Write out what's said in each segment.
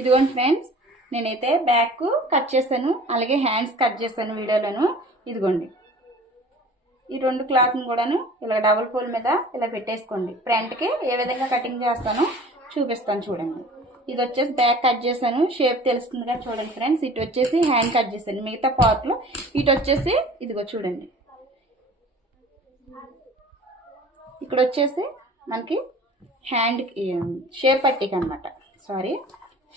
ఇదిగోండి ఫ్రెండ్స్ నేనైతే back cut చేశాను అలాగే హ్యాండ్స్ కట్ చేశాను వీడియోలను. ఇదిగోండి. ఈ రెండు క్లాత్ని కూడాను ఇలా డబుల్ ఫోల్ మీద ఇలా పెట్టేసుకోండి. ఫ్రంట్కి ఏ విధంగా కటింగ్ చేస్తానో చూపిస్తాను చూడండి. ఇది వచ్చేసి బ్యాక్ కట్ చేశాను షేప్ తెలుస్తుందిగా చూడండి ఫ్రెండ్స్. ఇటు వచ్చేసి హ్యాండ్ కట్ చేశాను మిగతా పార్ట్లో ఇటు వచ్చేసి ఇదిగో చూడండి. ఇక్కడ వచ్చేసి మనకి హ్యాండ్ షేప్ పట్టిక అనమాట సారీ.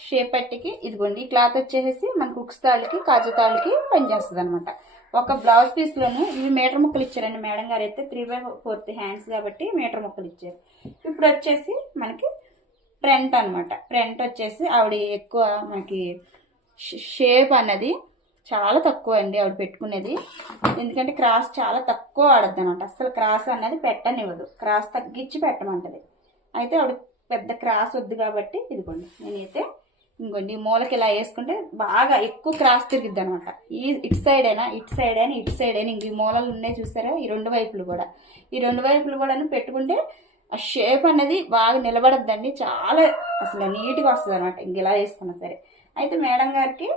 షేప్ పట్టికి ఇదిగోండి ఈ క్లాత్ వచ్చేసి మనకు కుక్స్ తాళ్ళకి కాజు తాళ్ళకి పనిచేస్తుంది అనమాట ఒక బ్లౌజ్ పీస్లోను ఇవి మీటర్ ముక్కలు ఇచ్చారండి మేడం గారు అయితే త్రీ బై ఫోర్త్ హ్యాండ్స్ కాబట్టి మీటర్ ముక్కలు ఇచ్చారు. ఇప్పుడు వచ్చేసి మనకి ఫ్రంట్ అనమాట ఫ్రంట్ వచ్చేసి ఆవిడ ఎక్కువ మనకి షేప్ అన్నది చాలా తక్కువ అండి ఆవిడ పెట్టుకునేది. ఎందుకంటే క్రాస్ చాలా తక్కువ ఆడద్దు అనమాట అసలు క్రాస్ అన్నది పెట్టనివ్వదు. క్రాస్ తగ్గించి పెట్టమంటది. అయితే ఆవిడ పెద్ద క్రాస్ వద్దు కాబట్టి ఇదిగోండి నేనైతే ఇంకోండి ఈ మూలకి ఇలా వేసుకుంటే బాగా ఎక్కువ క్రాస్ తిరిగిద్ది అనమాట ఈ ఇటు సైడ్ అయినా ఇటు సైడ్ అయినా ఇటు సైడ్ అయినా ఇంక ఈ మూలలు ఉన్నాయి చూసారా? ఈ రెండు వైపులు కూడా. ఈ రెండు వైపులు కూడా పెట్టుకుంటే ఆ షేప్ అనేది బాగా నిలబడద్దండి. చాలా అసలు నీట్గా వస్తుంది అనమాట ఇంక ఇలా వేసుకున్నా సరే. అయితే మేడం గారికి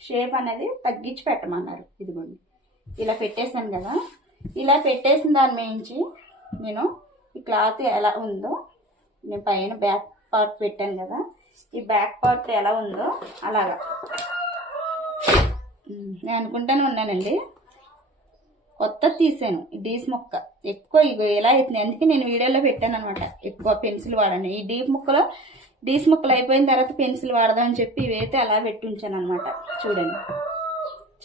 షేప్ అనేది తగ్గించి పెట్టమన్నారు. ఇదిగోండి. ఇలా పెట్టేశాను కదా. ఇలా పెట్టేసిన దాని మించి నేను ఈ క్లాత్ ఎలా ఉందో నేను పైన బ్యాక్ పార్ట్ పెట్టాను కదా. ఈ బ్యాక్ పార్ట్ ఎలా ఉందో అలాగా. నేను అనుకుంటానే ఉన్నానండి. కొత్త తీసాను ఈ డీస్ మొక్క. ఎక్కువ ఎలా అవుతుంది అందుకే నేను వీడియోలో పెట్టాను అనమాట ఎక్కువ పెన్సిల్ వాడాను. ఈ డీప్ ముక్కలో డీస్ ముక్కలు అయిపోయిన తర్వాత పెన్సిల్ వాడదామని చెప్పి ఇవైతే అలా పెట్టి ఉంచాను అనమాట చూడండి.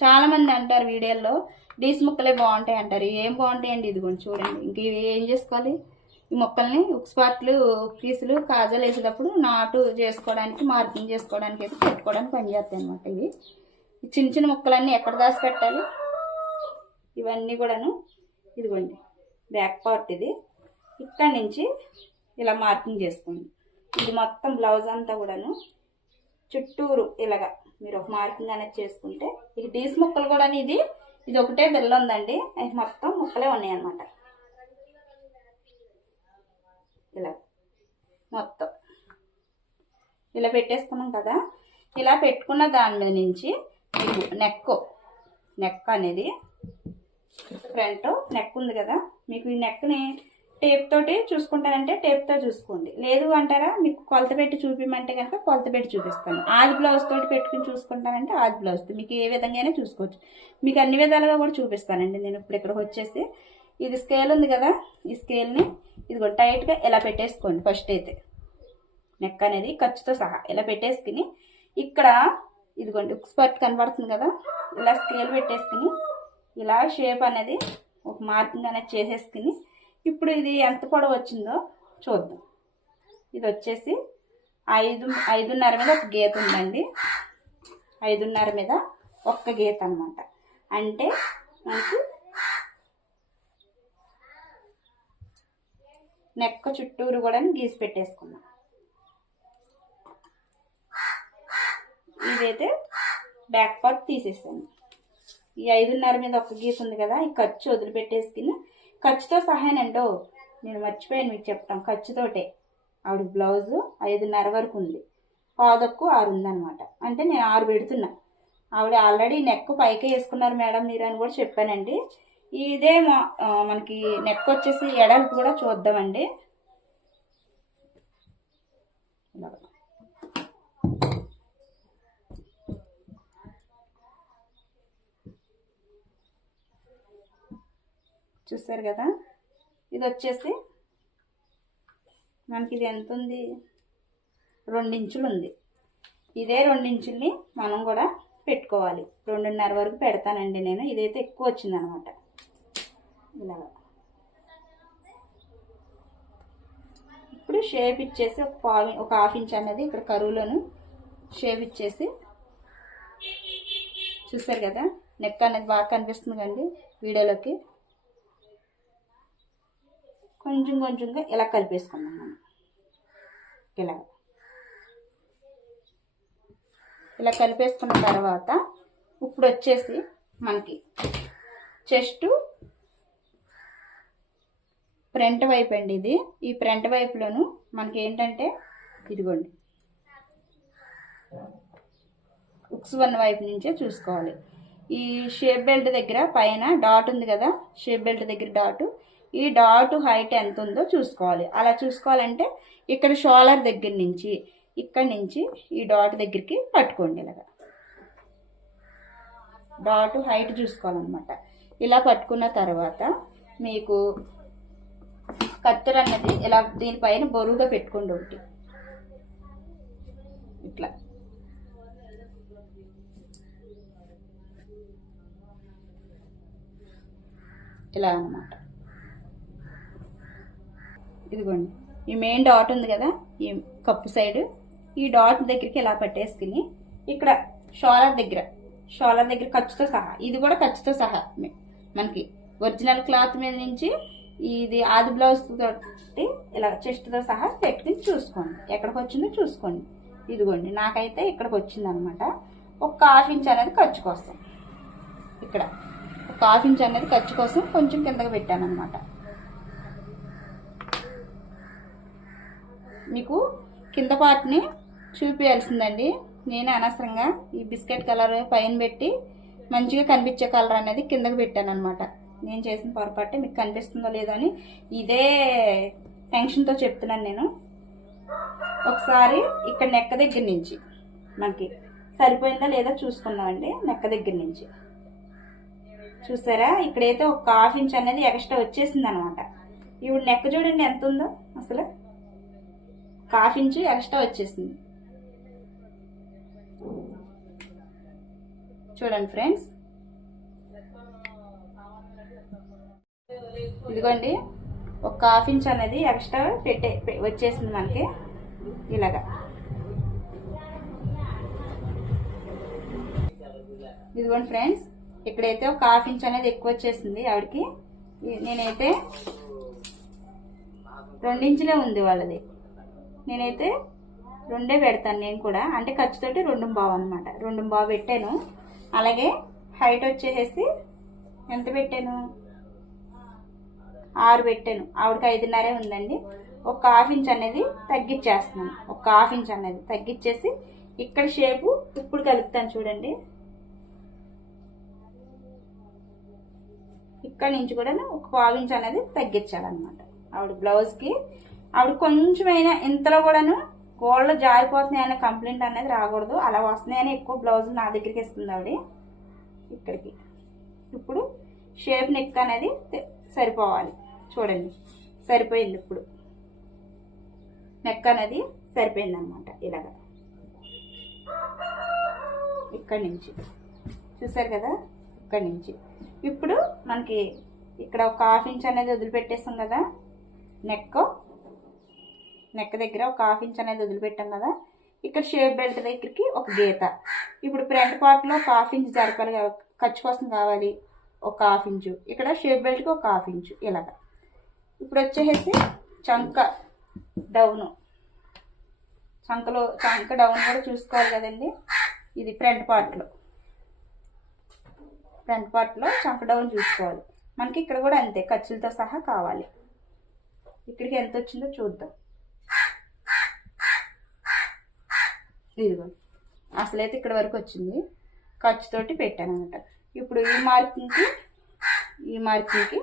చాలామంది అంటారు వీడియోలో డీస్ ముక్కలే బాగుంటాయి అంటారు ఏం బాగుంటాయండి? ఇదిగోండి చూడండి. ఇంక ఇవి ఏం చేసుకోవాలి? ఈ మొక్కల్ని ఉక్స్ పాట్లు పీసులు కాజాలు వేసేటప్పుడు నాటు చేసుకోవడానికి మార్కింగ్ చేసుకోవడానికి అయితే పెట్టుకోవడానికి పనిచేస్తాయి అనమాట ఇవి. ఈ చిన్న చిన్న ముక్కలన్నీ ఎక్కడ దాచి పెట్టాలి? ఇవన్నీ కూడాను ఇదిగోండి బ్యాక్ పార్ట్ ఇది. ఇక్కడ నుంచి ఇలా మార్కింగ్ చేసుకోండి. ఇది మొత్తం బ్లౌజ్ అంతా కూడాను చుట్టూరు ఇలాగా మీరు ఒక మార్కింగ్ అనేది చేసుకుంటే ఇది డీస్ ముక్కలు కూడా ఇది ఇది ఒకటే బిల్ల ఉందండి. అది మొత్తం ముక్కలే ఉన్నాయి అనమాట ఇలా మొత్తం. ఇలా పెట్టేసుకున్నాం కదా? ఇలా పెట్టుకున్న దాని మీద నుంచి నెక్ నెక్ అనేది ఫ్రంట్ నెక్ ఉంది కదా? మీకు ఈ నెక్ని టేప్ తోటి చూసుకుంటానంటే టేప్తో చూసుకోండి. లేదు అంటారా? మీకు కొలత పెట్టి చూపిమంటే కనుక కొలత పెట్టి చూపిస్తాను. ఆది బ్లౌజ్ తోటి పెట్టుకుని చూసుకుంటానంటే ఆది బ్లౌజ్ మీకు ఏ విధంగానే చూసుకోవచ్చు. మీకు అన్ని విధాలుగా కూడా చూపిస్తానండి నేను ఇప్పుడు ఇక్కడికి వచ్చేసి. ఇది స్కేల్ ఉంది కదా? ఈ స్కేల్ని ఇదిగోండి టైట్గా ఇలా పెట్టేసుకోండి? ఫస్ట్ అయితే నెక్ అనేది ఖర్చుతో సహా ఇలా పెట్టేసుకుని ఇక్కడ ఇదిగోండి ఉక్స్ పట్టు కనబడుతుంది కదా ఇలా స్కేల్ పెట్టేసుకుని ఇలా షేప్ అనేది ఒక మార్కింగ్ అనేది చేసేసుకుని ఇప్పుడు ఇది ఎంత పొడవు వచ్చిందో చూద్దాం. ఇది వచ్చేసి ఐదు ఐదున్నర మీద ఒక గీత ఉందండి. ఐదున్నర మీద ఒక్క గీత అనమాట అంటే మనకి నెక్క చుట్టూరు కూడా గీసి పెట్టేసుకున్నాం ఇదైతే బ్యాక్ పార్ట్ తీసేసాను ఈ ఐదున్నర మీద ఒక గీత ఉంది కదా ఈ ఖర్చు వదిలిపెట్టేసుకుని ఖర్చుతో సహాయనండో నేను మర్చిపోయాను మీకు చెప్తాం ఖర్చుతోటే. ఆవిడ బ్లౌజు ఐదున్నర వరకు ఉంది. పాదక్కు ఆరు ఉందన్నమాట. అంటే నేను ఆరు పెడుతున్నా. ఆవిడ ఆల్రెడీ నెక్ పైకే వేసుకున్నారు మేడం మీరు అని కూడా చెప్పానండి. ఇదే మా- మనకి నెక్ వచ్చేసి ఎడల్పు కూడా చూద్దామండి. చూసారు కదా? ఇది వచ్చేసి మనకి ఇది ఎంత ఉంది? రెండించులు ఉంది ఇదే రెండించుల్ని మనం కూడా పెట్టుకోవాలి. రెండున్నర వరకు పెడతానండి నేను. ఇదైతే ఎక్కువ వచ్చింది ఇలా ఇలాగా. ఇప్పుడు షేప్ ఇచ్చేసి ఒక పావు ఒక హాఫ్ ఇంచ్ అనేది ఇక్కడ కరువులను షేప్ ఇచ్చేసి చూసారు కదా? నెక్ అనేది బాగా కనిపిస్తుంది కండి వీడియోలోకి. కొంచెం కొంచెంగా ఇలా కలిపేసుకున్నాం మనం. ఇలా ఇలా కలిపేసుకున్న తర్వాత ఇప్పుడు వచ్చేసి మనకి చెస్ట్ ఫ్రంట్ వైపు అండి ఇది. ఈ ఫ్రంట్ వైపులోను మనకి ఏంటంటే ఇదిగోండి. ఉక్స్ వన్ వైపు నుంచే చూసుకోవాలి. ఈ షేప్ బెల్ట్ దగ్గర పైన డాట్ ఉంది కదా షేప్ బెల్ట్ దగ్గర డాట్. ఈ డాట్ హైట్ ఎంత ఉందో చూసుకోవాలి. అలా చూసుకోవాలంటే ఇక్కడ షోలర్ దగ్గర నుంచి ఇక్కడ నుంచి ఈ డాట్ దగ్గరికి పట్టుకోండి ఇలాగా. డాట్ హైట్ చూసుకోవాలన్నమాట. ఇలా పట్టుకున్న తర్వాత మీకు కత్తెర అన్నది ఇలా దీనిపైన బరువుగా పెట్టుకోండి ఒకటి. ఇట్లా. ఇలా అన్నమాట. ఇదిగోండి. ఈ మెయిన్ డాట్ ఉంది కదా ఈ కప్పు సైడ్. ఈ డాట్ దగ్గరికి ఇలా పట్టేసుకుని ఇక్కడ షోలర్ దగ్గర షోలర్ దగ్గర ఖర్చుతో సహా ఇది కూడా ఖర్చుతో సహా మనకి ఒరిజినల్ క్లాత్ మీద నుంచి ఇది ఆది బ్లౌజ్ తోటి ఇలా చెస్ట్తో సహా పెట్టుకుని చూసుకోండి. ఎక్కడికి వచ్చిందో చూసుకోండి. ఇదిగోండి నాకైతే ఇక్కడికి వచ్చింది అనమాట ఒక హాఫ్ ఇంచ్ అనేది ఖర్చు కోసం. ఇక్కడ ఒక హాఫ్ ఇంచ్ అనేది ఖర్చు కోసం కొంచెం కిందకి పెట్టాను అనమాట మీకు కింద పార్ట్ని చూపించాల్సిందండి నేను అనవసరంగా ఈ బిస్కెట్ కలర్ పైన పెట్టి మంచిగా కనిపించే కలర్ అనేది కిందకి పెట్టాను అనమాట నేను చేసిన పొరపాటే మీకు కనిపిస్తుందో లేదో అని ఇదే టెన్షన్తో చెప్తున్నాను నేను. ఒకసారి ఇక్కడ నెక్క దగ్గర నుంచి మనకి సరిపోయిందా లేదా చూసుకుందామండి. నెక్క దగ్గర నుంచి. చూసారా? ఇక్కడైతే ఒక హాఫ్ ఇంచ్ అనేది ఎక్స్ట్రా వచ్చేసింది అనమాట ఇప్పుడు నెక్క చూడండి ఎంత ఉందో అసలు. హాఫ్ ఇంచు ఎక్స్ట్రా వచ్చేసింది. చూడండి ఫ్రెండ్స్. ఇదిగోండి ఒక హాఫ్ ఇంచ్ అనేది ఎక్స్ట్రా పెట్టే వచ్చేసింది మనకి. ఇలాగా. ఇదిగోండి ఫ్రెండ్స్ ఇక్కడైతే ఒక హాఫ్ ఇంచ్ అనేది ఎక్కువ వచ్చేసింది ఆవిడకి. నేనైతే రెండించులే ఉంది వాళ్ళది. నేనైతే రెండే పెడతాను నేను కూడా. అంటే ఖర్చుతోటి రెండు బావు అనమాట రెండు బావు పెట్టాను. అలాగే హైట్ వచ్చేసేసి ఎంత పెట్టాను? ఆరు పెట్టాను. ఆవిడకి ఐదున్నరే ఉందండి. ఒక హాఫ్ ఇంచ్ అనేది తగ్గించేస్తున్నాను ఒక హాఫ్ ఇంచ్ అనేది తగ్గించేసి ఇక్కడ షేపు ఇప్పుడు కలుపుతాను చూడండి. ఇక్కడ నుంచి కూడా ఒక పావు ఇంచ్ అనేది తగ్గించాలన్నమాట ఆవిడ బ్లౌజ్కి ఆవిడ కొంచెమైనా ఇంతలో కూడాను గోళ్ళు జారిపోతున్నాయి కంప్లైంట్ అనేది రాకూడదు. అలా వస్తున్నాయని ఎక్కువ బ్లౌజ్ నా దగ్గరికి ఇస్తుంది ఆవిడ ఇక్కడికి. ఇప్పుడు షేప్ నెక్ అనేది సరిపోవాలి. చూడండి. సరిపోయింది ఇప్పుడు. నెక్ అనేది సరిపోయింది అనమాట ఇలాగా. ఇక్కడి నుంచి. చూసారు కదా? ఇక్కడి నుంచి. ఇప్పుడు మనకి ఇక్కడ ఒక హాఫ్ ఇంచ్ అనేది వదిలిపెట్టేస్తాం కదా? నెక్. నెక్ దగ్గర ఒక హాఫ్ ఇంచ్ అనేది వదిలిపెట్టాం కదా? ఇక్కడ షేప్ బెల్ట్ దగ్గరికి ఒక గీత. ఇప్పుడు ఫ్రంట్ పార్ట్లో ఒక హాఫ్ ఇంచ్ జరపాలి ఖర్చు కోసం కావాలి. ఒక హాఫ్ ఇంచు. ఇక్కడ షేప్ బెల్ట్కి ఒక హాఫ్ ఇంచు. ఇలాగా. ఇప్పుడు వచ్చేసి చంక డౌను. చంకలో చంక డౌన్ కూడా చూసుకోవాలి కదండి. ఇది ఫ్రంట్ పార్ట్లో. ఫ్రంట్ పార్ట్లో చంక డౌన్ చూసుకోవాలి. మనకి ఇక్కడ కూడా అంతే ఖర్చులతో సహా కావాలి. ఇక్కడికి ఎంత వచ్చిందో చూద్దాం. ఇదిగో అసలైతే ఇక్కడ వరకు వచ్చింది. ఖర్చుతోటి పెట్టాను అనమాట ఇప్పుడు ఈ మార్కింగ్కి ఈ మార్కింగ్కి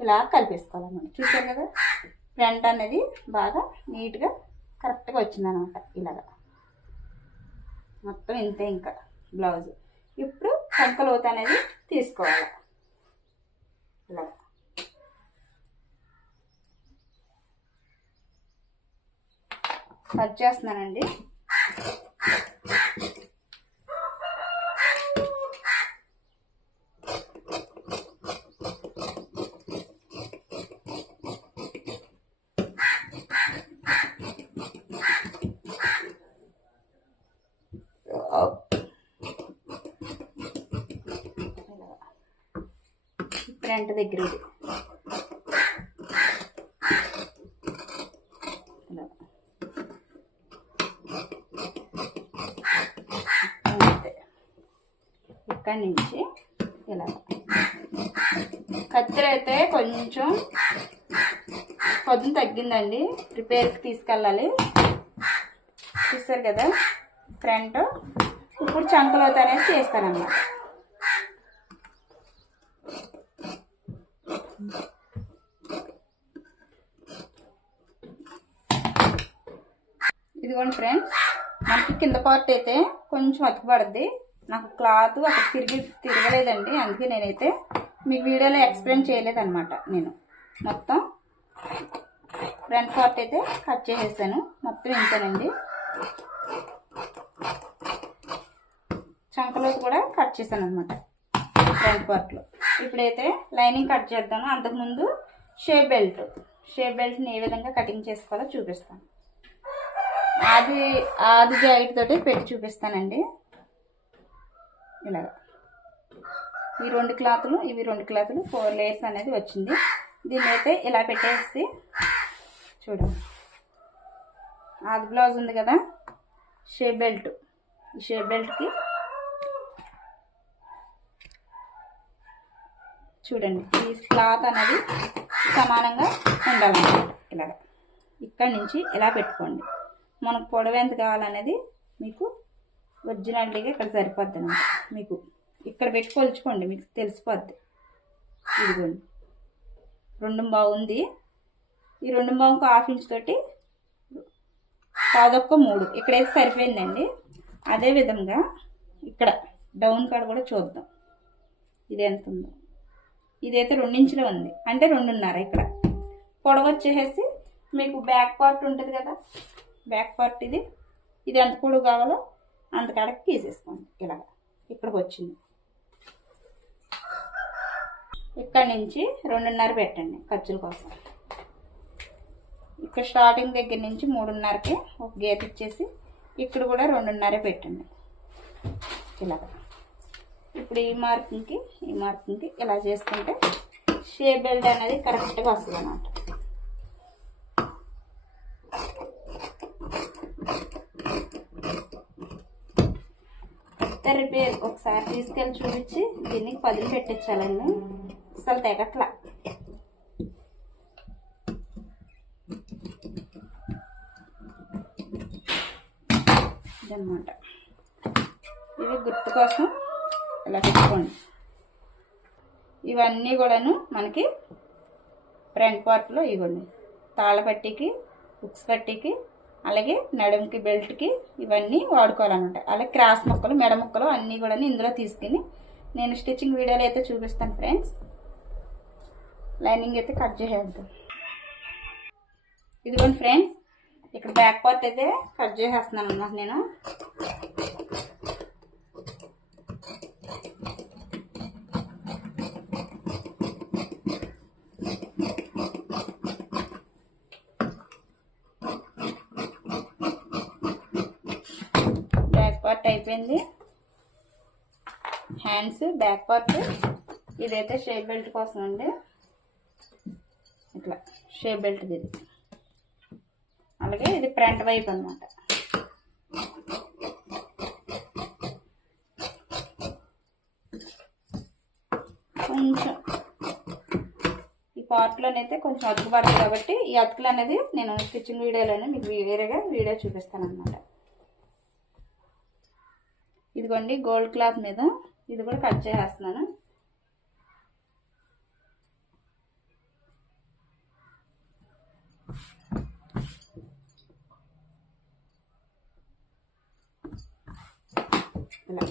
ఇలా కలిపేసుకోవాలన్నమాట చూసారు కదా? ఫ్రంట్ అనేది బాగా నీట్గా కరెక్ట్గా వచ్చిందనమాట ఇలాగా. మొత్తం ఇంతే ఇంకా బ్లౌజ్. ఇప్పుడు కంకలోత అనేది తీసుకోవాలి. ఇలా కట్ చేస్తున్నానండి. దగ్గర ఇది. ఇక్కడి నుంచి ఇలా. కత్తిర అయితే కొంచెం పొద్దున తగ్గిందండి. రిపేర్కి తీసుకెళ్ళాలి. చూస్తారు కదా ఫ్రంట్. ఇప్పుడు చంకలవుతా అనేది చేస్తానన్నమాట ఇదిగోండి ఫ్రెండ్స్ మనకి కింద పార్ట్ అయితే కొంచెం అతికిపడుద్ది. నాకు క్లాత్ అక్కడ తిరిగి తిరగలేదండి అందుకే నేనైతే మీకు వీడియోలో ఎక్స్ప్లెయిన్ చేయలేదన్నమాట నేను. మొత్తం ఫ్రంట్ పార్ట్ అయితే కట్ చేసేసాను. మొత్తం ఇంతేనండి. చంకలోకి కూడా కట్ చేశాను అనమాట ఫ్రంట్ పార్ట్లో ఇప్పుడైతే లైనింగ్ కట్ చేద్దాను. అంతకుముందు షేప్ బెల్ట్ షేప్ బెల్ట్ని ఏ విధంగా కటింగ్ చేసుకోవాలో చూపిస్తాను. అది అది జాకెట్ తోటి పెట్టి చూపిస్తానండి. ఇలాగ. ఈ రెండు క్లాతులు ఇవి రెండు క్లాతులు ఫోర్ లేయర్స్ అనేది వచ్చింది. దీన్ని అయితే ఇలా పెట్టేసి చూడండి అది బ్లౌజ్ ఉంది కదా షేప్ బెల్ట్. ఈ షేప్ బెల్ట్కి చూడండి ఈ క్లాత్ అనేది సమానంగా ఉండాలి ఇలాగ. ఇక్కడి నుంచి ఇలా పెట్టుకోండి. మనకు పొడవు ఎంత కావాలనేది మీకు ఒరిజినాలిటీగా ఇక్కడ సరిపోద్ది మీకు ఇక్కడ పెట్టి కొలుచుకోండి మీకు తెలిసిపోద్ది. ఇదిగోండి. రెండు బాగుంది. ఈ రెండు బాగుకు హాఫ్ ఇంచ్ తోటి పాదొక్క మూడు. ఇక్కడైతే సరిపోయిందండి. అదే విధంగా ఇక్కడ డౌన్ కాడ కూడా చూద్దాం. ఇది ఎంత ఉందో. ఇదైతే రెండించులో ఉంది. అంటే రెండున్నర ఇక్కడ. పొడవు వచ్చేసి మీకు బ్యాక్ పార్ట్ ఉంటుంది కదా. బ్యాక్ పార్ట్ ఇది. ఇది ఎంత పొడుగు కావాలో అంత కాడకి తీసేసుకోండి ఇలాగ. ఇక్కడికి వచ్చింది. ఇక్కడ నుంచి రెండున్నర పెట్టండి ఖర్చుల కోసం. ఇక్కడ స్టార్టింగ్ దగ్గర నుంచి మూడున్నరకి ఒక గీత ఇచ్చేసి ఇక్కడ కూడా రెండున్నర పెట్టండి. ఇలాగ. ఇప్పుడు ఈ మార్కింగ్కి ఈ మార్కింగ్కి ఇలా చేసుకుంటే షేప్ బెల్ట్ అనేది కరెక్ట్గా వస్తుంది అన్నమాట రిపేర్ ఒకసారి తీసుకెళ్ళి చూపించి దీనికి పదులు పెట్టించాలండి. అసలు తెగట్లా. ఇదన్నమాట. ఇవి గుర్తు కోసం ఇలా పెట్టుకోండి. ఇవన్నీ కూడాను మనకి ఫ్రంట్ పార్ట్లో ఇవ్వండి. తాళ్ళపట్టికి ఉక్స్ పట్టికి అలాగే నడుముకి బెల్ట్కి ఇవన్నీ వాడుకోవాలన్నమాట. అలాగే క్రాస్ ముక్కలు మెడ ముక్కలు అన్నీ కూడా ఇందులో తీసుకుని నేను స్టిచ్చింగ్ వీడియోలో అయితే చూపిస్తాను ఫ్రెండ్స్. లైనింగ్ అయితే కట్ చేసేద్దాం. ఇదిగోండి ఫ్రెండ్స్ ఇక్కడ బ్యాక్ పార్ట్ అయితే కట్ చేసేస్తున్నాను అన్నమాట నేను. అయిపోయింది. హ్యాండ్స్ బ్యాక్ పార్ట్ ఇదైతే షేప్ బెల్ట్ కోసం అండి. ఇట్లా షేప్ బెల్ట్ ఇది అలాగే ఇది ఫ్రంట్ వైపు అనమాట కొంచెం ఈ పార్ట్లోనైతే కొంచెం అతుకు పడుతుంది కాబట్టి ఈ అతుకులు అనేది నేను స్టిచ్చింగ్ వీడియోలోనే మీకు వేరేగా వీడియో చూపిస్తాను అనమాట ఇదిగోండి గోల్డ్ క్లాత్ మీద ఇది కూడా కట్ చేసేస్తున్నాను. ఇలా.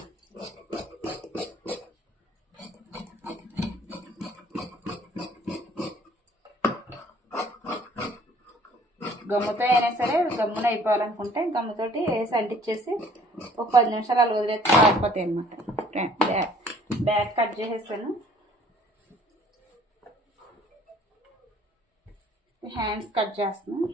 గమ్ముతో అయినా సరే గమ్మున అయిపోవాలనుకుంటే గమ్ముతోటి వేసి అంటించేసి ఒక పది నిమిషాలు అలా వదిలేస్తే ఆగిపోతాయి అనమాట బ్యాక్ బ్యాక్ కట్ చేసేసాను హ్యాండ్స్ కట్ చేస్తున్నాను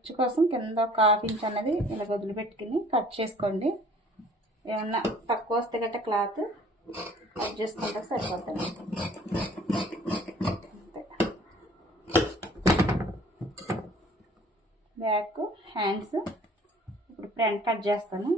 ఖర్చు కోసం కింద ఒక హాఫ్ ఇంచ్ అనేది ఇలా వదిలిపెట్టుకుని కట్ చేసుకోండి. ఏమన్నా తక్కువ వస్తే గట్ట క్లాత్ కట్ చేసుకుంటే సరిపోతుంది. బ్యాక్ హ్యాండ్స్ ఇప్పుడు ఫ్రంట్ కట్ చేస్తాను.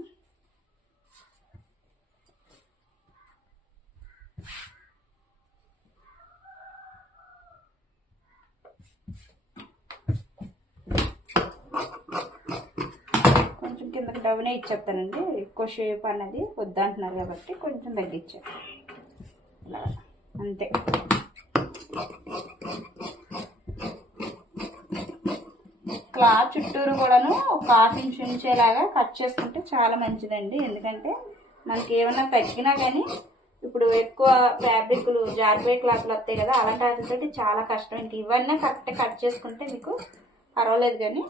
రవ్వనే ఇచ్చేస్తానండి. ఎక్కువ షేప్ అనేది వద్దంటున్నారు కాబట్టి కొంచెం తగ్గించాను ఇలా అంతే. క్లాత్ చుట్టూరు కూడాను ఒక హాఫ్ ఇంచ్ ఉంచేలాగా కట్ చేసుకుంటే చాలా మంచిదండి. ఎందుకంటే మనకి ఏమైనా తగ్గినా కానీ ఇప్పుడు ఎక్కువ ఫ్యాబ్రిక్లు జార్బే క్లాత్లు వస్తాయి కదా అలాంటి వాటితోటి చాలా కష్టం. ఇంక ఇవన్నీ కరెక్ట్ కట్ చేసుకుంటే మీకు పర్వాలేదు కానీ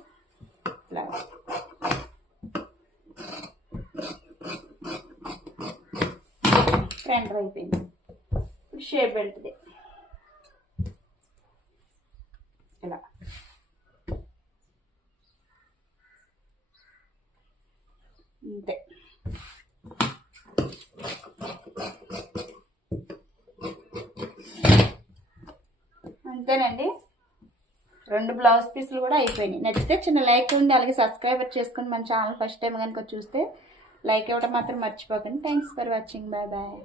ఇలా సెంటర్ అయిపోయింది. ఇప్పుడు షేప్ వెళ్తుంది ఇలా. అంతే. అంతేనండి. రెండు బ్లౌజ్ పీసులు కూడా అయిపోయినాయి. నచ్చితే చిన్న లైక్ ఉంది అలాగే సబ్స్క్రైబర్ చేసుకుని మన ఛానల్ ఫస్ట్ టైం కనుక చూస్తే లైక్ ఇవ్వడం మాత్రం మర్చిపోకండి. Thanks for watching bye bye